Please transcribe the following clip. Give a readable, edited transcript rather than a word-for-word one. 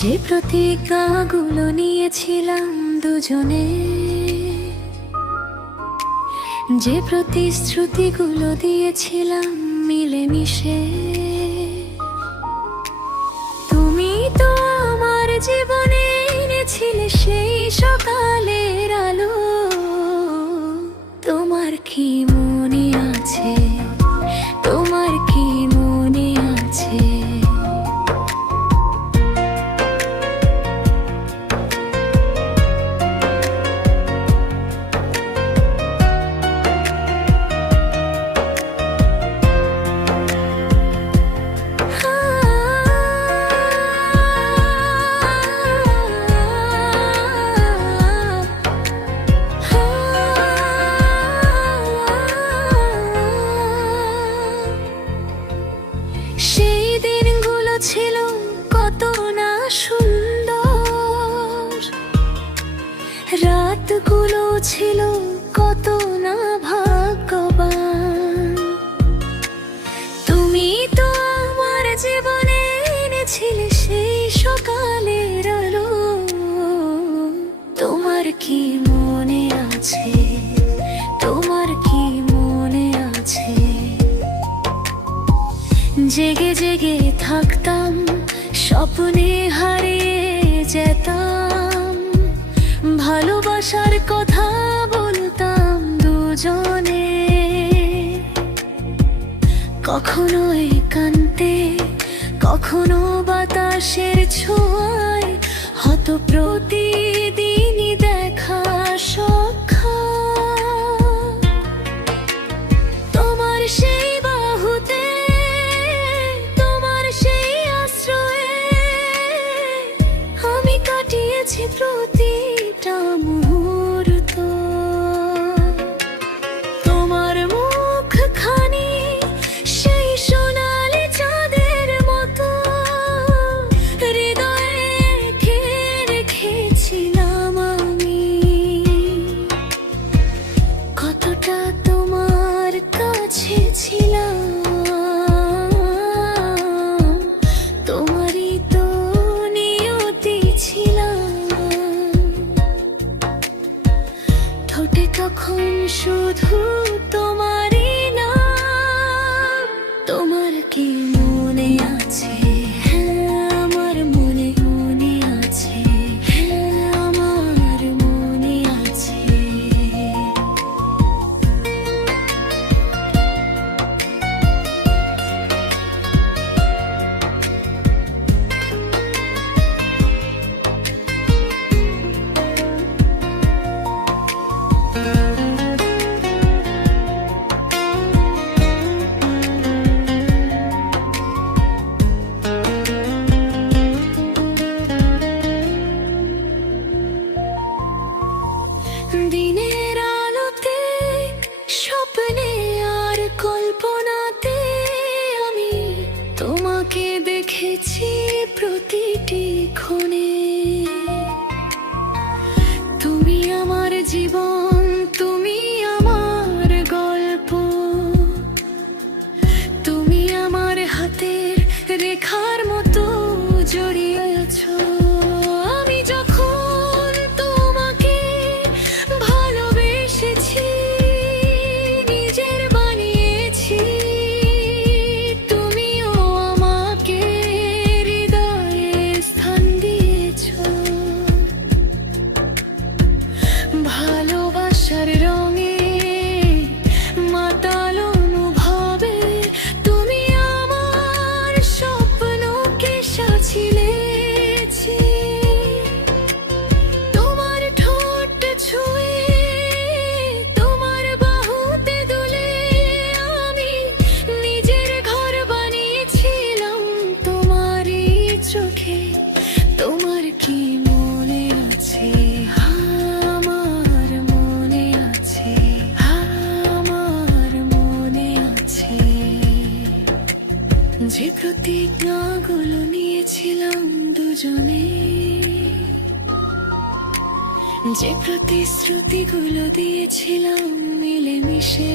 যে প্রতিজ্ঞাগুলো নিয়েছিলাম দুজনে, যে প্রতিশ্রুতিগুলো দিয়েছিলাম মিলেমিশে, তুমি তো আমার জীবনে এনেছিলে সেই সকালের আলো। তোমার কি মনে আছে? তোমার কি মনে আছে? সেই দিনগুলো ছিল কত না সুন্দর, রাতগুলো ছিল কত না ভাগ্যবান। তুমি তো আমার জীবনে এনেছিলে সেই সকালের আলো। তোমার কি মনে আছে? তোমার কি মনে আছে? জেগে জেগে থাকতাম, স্বপ্নে হারিয়ে যেতাম, ভালোবাসার কথা বলতাম দুজনে। কখনো একান্তে, কখনো বাতাসের ছোঁয়ায়, হয়তো প্রতিদিনই দেখা সাক্ষাৎ। তোমার সেই বাহুতে, তোমার সেই আশ্রয়ে আমি কাটিয়েছি প্রতিটা মুহূর্ত। তোমার মুখখানি সেই সোনালি চাঁদের মতো হৃদয়ে এঁকে রেখেছিলাম আমি। কতটা তোমার কাছে ছিলাম, তোমারই তো নিয়তি ছিলাম। ঠোঁটে তখন শুধু তোমারই নাম। তোমার কি মনে আছে? হ্যাঁ, আমার মনে মনে আছে। হ্যাঁ, আমার মনে আছে। দিনের আলোতে, স্বপ্নে আর কল্পনাতে আমি তোমাকে দেখেছি প্রতিটি ক্ষণে। তুমি আমার জীবন, তুমি আমার গল্প, তুমি আমার হাতের রেখার মতো জড়িয়েছো। আমি যখন তোমাকে ভালোবেসেছি, নিজের বানিয়েছি, তুমিও আমাকে হৃদয়ে স্থান দিয়েছো। ভালোবাসার রঙে মাতাল অনুভবে তুমি আমার স্বপ্নকে সাজিয়েছি। তোমার ঠোঁট ছুঁয়ে, তোমার বাহুতে দুলে আমি নিজের ঘর বানিয়েছিলাম তোমারই চোখে। তোমার কি মনে আছে? আমার মনে আছে। আমার মনে আছে। যে প্রতিজ্ঞাগুলো নিয়েছিলাম দুজনে, যে প্রতিশ্রুতিগুলো দিয়েছিলাম মিলেমিশে,